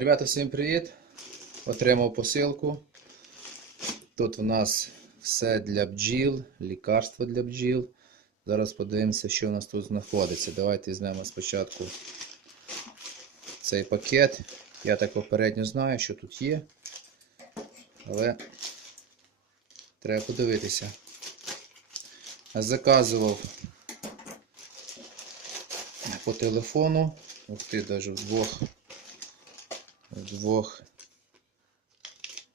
Ребята, всім привіт! Отримав посилку. Тут у нас все для бджіл, лікарство для бджіл. Зараз подивимося, що у нас тут знаходиться. Давайте візьмемо спочатку цей пакет. Я так попередньо знаю, що тут є. Але треба подивитися. Заказував по телефону. Ух ти, навіть вдвох. Вдвох.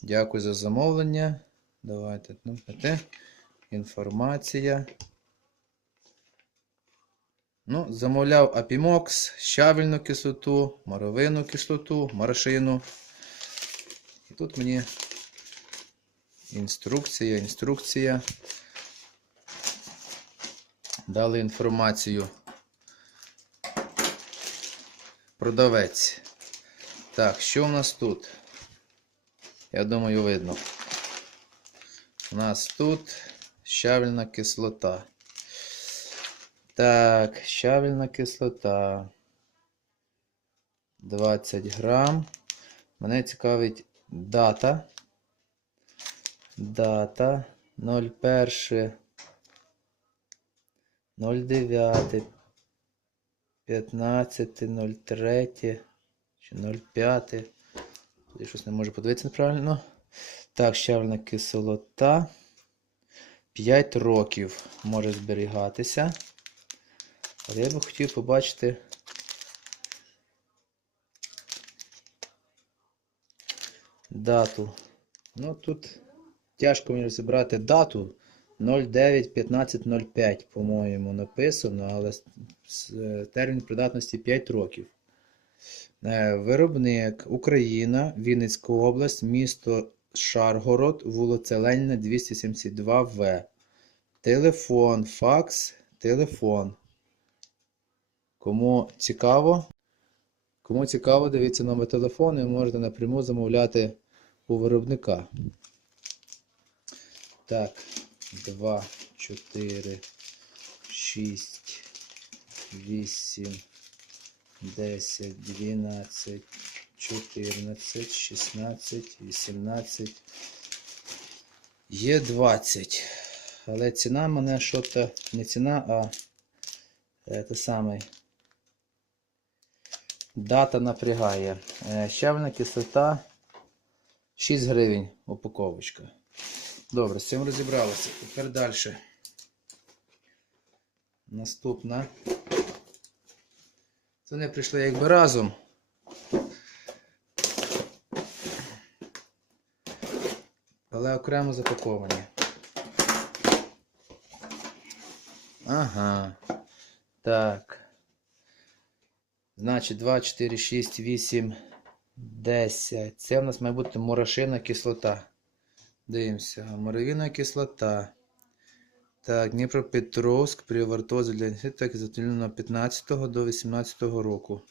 Дякую за замовлення. Давайте ну, те. Інформація. Ну, замовляв апімокс, щавельну кислоту, моровину кислоту, маршину. І тут мені інструкція, інструкція. Дали інформацію. Продавець. Так, що у нас тут? Я думаю, видно. У нас тут щавельна кислота. Так, щавельна кислота. 20 грам. Мене цікавить дата. Дата 01. 09. 15, 03 чи 05. Я щось не можу подивитися правильно. Так, щавельна кислота. 5 років може зберігатися. Але я би хотів побачити. Дату. Ну тут тяжко мені розібрати дату. 09.15.05, по-моєму, написано, але термін придатності 5 років. Е, Виробник Україна, Вінницька область, місто Шаргород, вулиця Леніна, 272В. Телефон, факс, телефон. Кому цікаво, кому цікаво, дивіться номер телефону і можете напряму замовляти у виробника. Так, 2, 4, 6, 8, 10, 12, 14, 16, 18. Є 20. Але ціна мене що-то не ціна, а е, те саме. Дата напрягає. Е, Щавельна кислота 6 гривень упаковочка. Добре, з цим розібралися. Тепер далі. Наступна. Вони прийшли якби разом. Але окремо запаковані. Ага. Так. Значить, 2, 4, 6, 8, 10. Це у нас має бути морошина кислота. Дивимося. Моровина кислота. Так, Дніпропетровськ, привартоза для інсектів затоплено 15 до 18 року.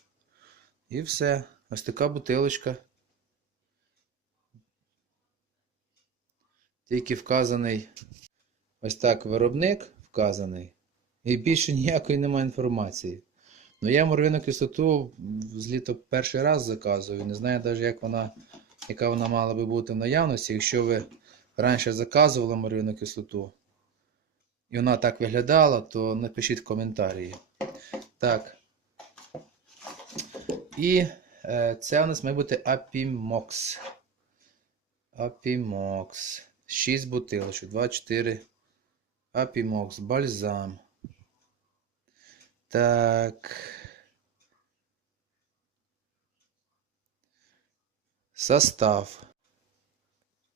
І все. Ось така бутилочка. Тільки вказаний ось так виробник вказаний. І більше ніякої немає інформації. Ну, я морвину кислоту з літо перший раз заказую. Не знаю навіть, як вона, яка вона мала би бути в наявності. Якщо ви раніше заказували морвину кислоту, і вона так виглядала, то напишіть в коментарі. Так. І е, це у нас має бути Apimox. Apimox. 6 бутилочок. 24. Apimox. Бальзам. Так. Состав.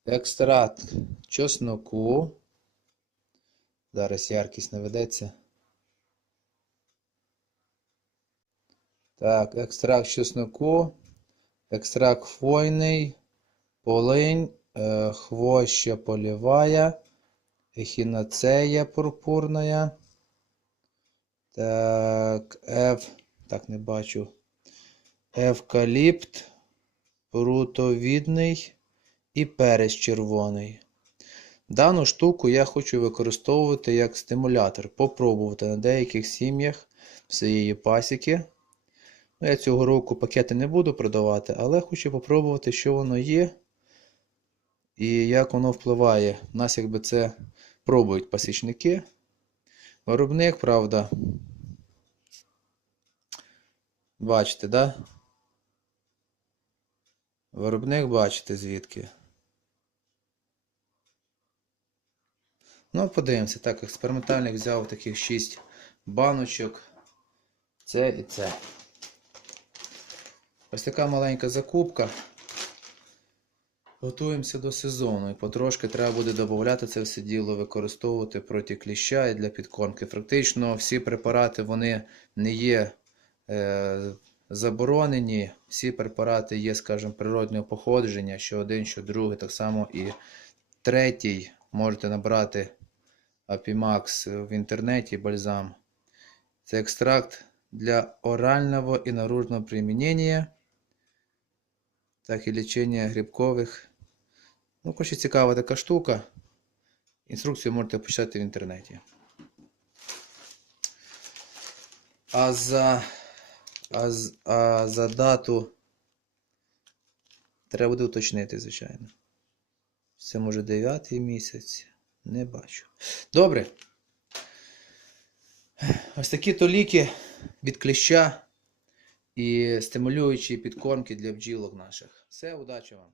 Екстракт чесноку. Зараз яркість наведеться. Так, екстракт чесноку, екстракт хвойний, полинь, е, хвоща полівая, ехінацея пурпурная. Так, Ев, так не бачу. Евкаліпт, прутовідний і перець червоний. Дану штуку я хочу використовувати як стимулятор, попробувати на деяких сім'ях всієї пасіки. Ну, я цього року пакети не буду продавати, але хочу попробувати, що воно є і як воно впливає. У нас якби це пробують пасічники. Виробник, правда. Бачите, да? Виробник бачите звідки. Ну, подивимося. Так, експериментальник взяв таких 6 баночок. Це і це. Ось така маленька закупка. Готуємося до сезону і потрошки треба буде додати це все діло, використовувати проти кліща і для підкормки. Практично всі препарати вони не є е, заборонені. Всі препарати є, скажімо, природнього походження, що один, що другий, так само і третій. Можете набрати Apimax в інтернеті бальзам. Це екстракт для орального і наружного применения, так і лічення грибкових. Ну, коротше, цікава така штука. Інструкцію можете почитати в інтернеті. А за, а, а за дату треба буде уточнити, звичайно. Це може 9 місяць. Не бачу. Добре. Ось такі то ліки від кліща і стимулюючі підкормки для бджілок наших. Все, удачі вам!